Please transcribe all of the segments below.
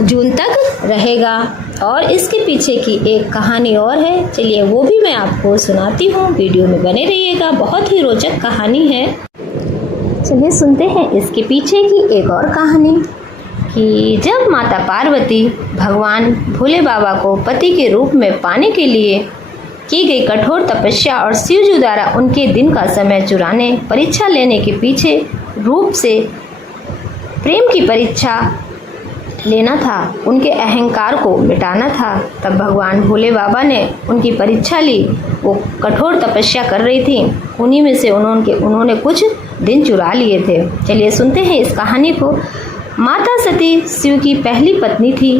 जून तक रहेगा। और इसके पीछे की एक कहानी और है, चलिए वो भी मैं आपको सुनाती हूँ। वीडियो में बने रहिएगा, बहुत ही रोचक कहानी है। चलिए सुनते हैं इसके पीछे की एक और कहानी कि जब माता पार्वती भगवान भोले बाबा को पति के रूप में पाने के लिए की गई कठोर तपस्या और शिवजी द्वारा उनके दिन का समय चुराने, परीक्षा लेने के पीछे रूप से प्रेम की परीक्षा लेना था, उनके अहंकार को मिटाना था, तब भगवान भोले बाबा ने उनकी परीक्षा ली। वो कठोर तपस्या कर रही थी, उन्हीं में से उन्होंने कुछ दिन चुरा लिए थे। चलिए सुनते हैं इस कहानी को। माता सती शिव की पहली पत्नी थी।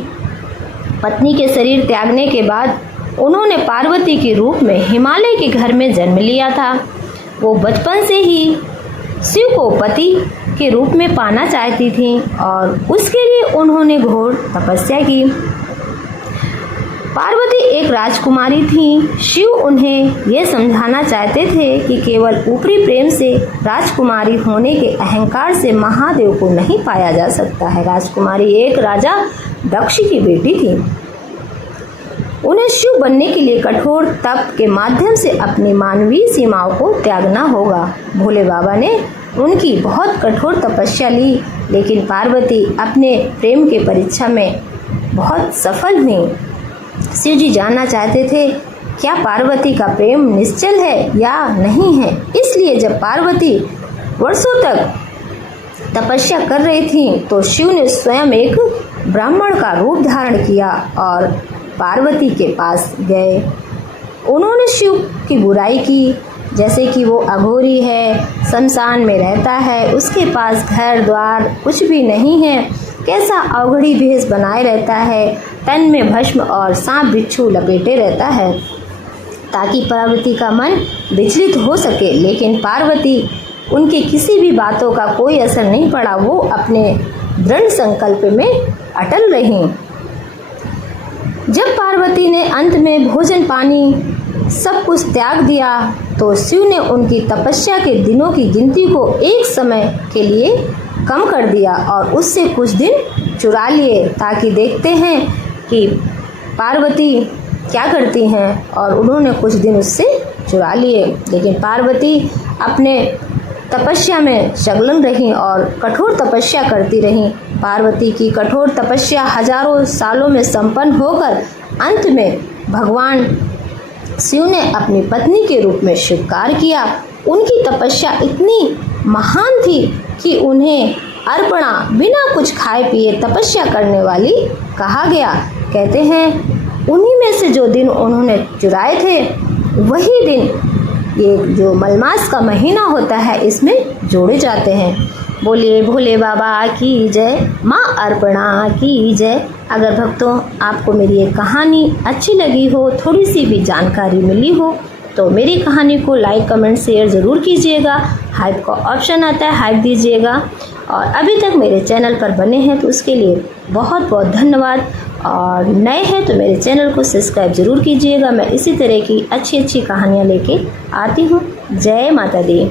पत्नी के शरीर त्यागने के बाद उन्होंने पार्वती के रूप में हिमालय के घर में जन्म लिया था। वो बचपन से ही शिव को पति के रूप में पाना चाहती थी और उसके लिए उन्होंने घोर तपस्या की। पार्वती एक राजकुमारी थी। शिव उन्हें यह समझाना चाहते थे कि केवल ऊपरी प्रेम से राजकुमारी होने के अहंकार से महादेव को नहीं पाया जा सकता है। राजकुमारी एक राजा दक्ष की बेटी थी। उन्हें शिव बनने के लिए कठोर तप के माध्यम से अपनी मानवीय सीमाओं को त्यागना होगा। भोले बाबा ने उनकी बहुत कठोर तपस्या ली, लेकिन पार्वती अपने प्रेम के परीक्षा में बहुत सफल हुई। शिव जी जानना चाहते थे क्या पार्वती का प्रेम निश्चल है या नहीं है। इसलिए जब पार्वती वर्षों तक तपस्या कर रही थी तो शिव ने स्वयं एक ब्राह्मण का रूप धारण किया और पार्वती के पास गए। उन्होंने शिव की बुराई की, जैसे कि वो अघोरी है, शमशान में रहता है, उसके पास घर द्वार कुछ भी नहीं है, कैसा अवघड़ी भेष बनाए रहता है, तन में भस्म और सांप बिच्छू लपेटे रहता है, ताकि पार्वती का मन विचलित हो सके। लेकिन पार्वती उनकी किसी भी बातों का कोई असर नहीं पड़ा। वो अपने दृढ़ संकल्प में अटल रहीं। जब पार्वती ने अंत में भोजन पानी सब कुछ त्याग दिया तो शिव ने उनकी तपस्या के दिनों की गिनती को एक समय के लिए कम कर दिया और उससे कुछ दिन चुरा लिए, ताकि देखते हैं कि पार्वती क्या करती हैं। और उन्होंने कुछ दिन उससे चुरा लिए, लेकिन पार्वती अपने तपस्या में संलग्न रहीं और कठोर तपस्या करती रहीं। पार्वती की कठोर तपस्या हजारों सालों में संपन्न होकर अंत में भगवान शिव ने अपनी पत्नी के रूप में स्वीकार किया। उनकी तपस्या इतनी महान थी कि उन्हें अर्पणा, बिना कुछ खाए पिए तपस्या करने वाली कहा गया। कहते हैं उन्हीं में से जो दिन उन्होंने चुराए थे वही दिन ये जो मलमास का महीना होता है इसमें जोड़े जाते हैं। बोलिए भोले बाबा की जय, माँ अर्पणा की जय। अगर भक्तों आपको मेरी ये कहानी अच्छी लगी हो, थोड़ी सी भी जानकारी मिली हो, तो मेरी कहानी को लाइक कमेंट शेयर ज़रूर कीजिएगा। हाइप का ऑप्शन आता है, हाइप दीजिएगा। और अभी तक मेरे चैनल पर बने हैं तो उसके लिए बहुत बहुत धन्यवाद। और नए हैं तो मेरे चैनल को सब्सक्राइब ज़रूर कीजिएगा। मैं इसी तरह की अच्छी अच्छी कहानियाँ लेके आती हूँ। जय माता दी।